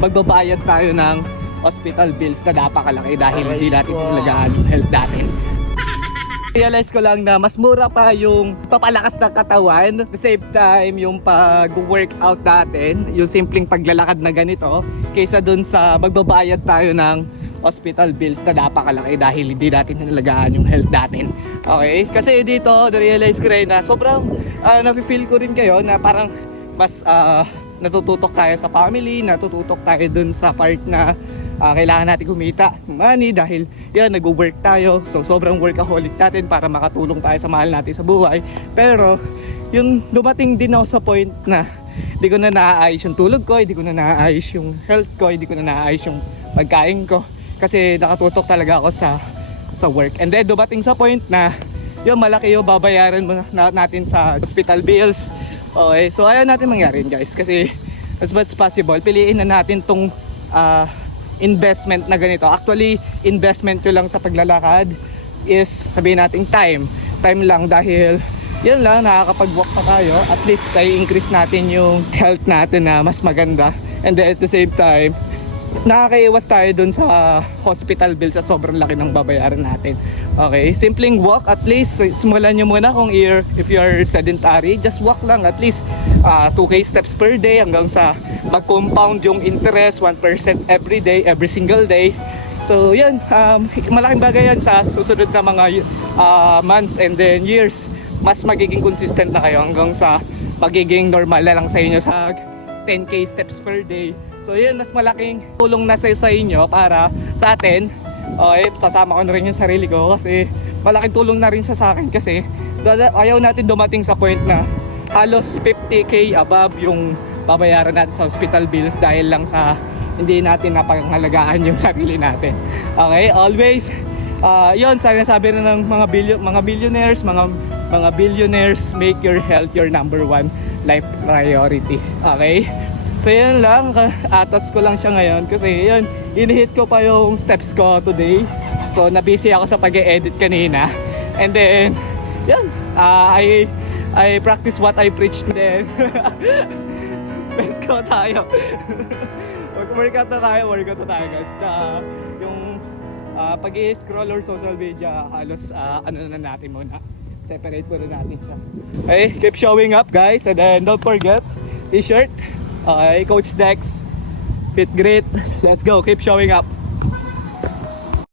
magbabayad tayo ng hospital bills na napakalaki dahil hindi natin nalagaan yung health natin. Realize ko lang na mas mura pa yung papalakas ng katawan, at the same time yung pag-workout natin, yung simpleng paglalakad na ganito, kaysa dun sa magbabayad tayo ng hospital bills na napakalaki dahil hindi natin nalagaan yung health natin. Okay? Kasi dito, na-realize ko rin na sobrang nafe-feel ko rin kayo na parang mas natututok tayo sa family, natututok tayo dun sa part na kailangan natin kumita money dahil yan, nag-work tayo. So sobrang workaholic natin para makatulong tayo sa mahal natin sa buhay. Pero yung dumating din ako sa point na hindi ko na naaayos yung tulog ko, hindi ko na naaayos yung health ko, hindi ko na naaayos yung pagkain ko kasi nakatutok talaga ako sa work. And then dumating sa point na yung malaki yung babayaran mo natin sa hospital bills. Okay, so ayaw natin mangyari guys kasi as much as possible piliin na natin tong investment na ganito. Actually, investment ko lang sa paglalakad is sabihin natin time lang dahil yun lang, nakakapag-walk pa tayo, at least tayo increase natin yung health natin na mas maganda, and then at the same time nakakaiwas tayo dun sa hospital bills at sobrang laki ng babayaran natin. Okay, simpleng walk, at least simulan nyo muna kung if you're sedentary, just walk lang at least 2k steps per day hanggang sa mag-compound yung interest 1% every day, every single day. So yan, malaking bagay yan sa susunod na mga months and then years. Mas magiging consistent na kayo hanggang sa magiging normal na lang sa inyo sa 10k steps per day. So yun, mas malaking tulong na sa inyo para sa atin. Okay, sasama ko na rin yung sarili ko kasi malaking tulong na rin sa akin kasi ayaw natin dumating sa point na halos 50k above yung babayaran natin sa hospital bills dahil lang sa hindi natin napangalagaan yung sarili natin. Okay, always yun, sabi na ng mga billionaires, mga billionaires, make your health your number one life priority. Okay, so yun lang, atas ko lang siya ngayon kasi yun, inihit ko pa yung steps ko today. So na-busy ako sa pag-e-edit kanina. And then yun, I practice what I preach then. Let's go tayo. Workout na tayo guys. Tsaka yung pag-i-scroll or social media, halos ano na natin muna, separate muna natin siya. Okay, keep showing up guys, and then don't forget t-shirt. Okay, Coach Dex, Fit Grit. Let's go, keep showing up.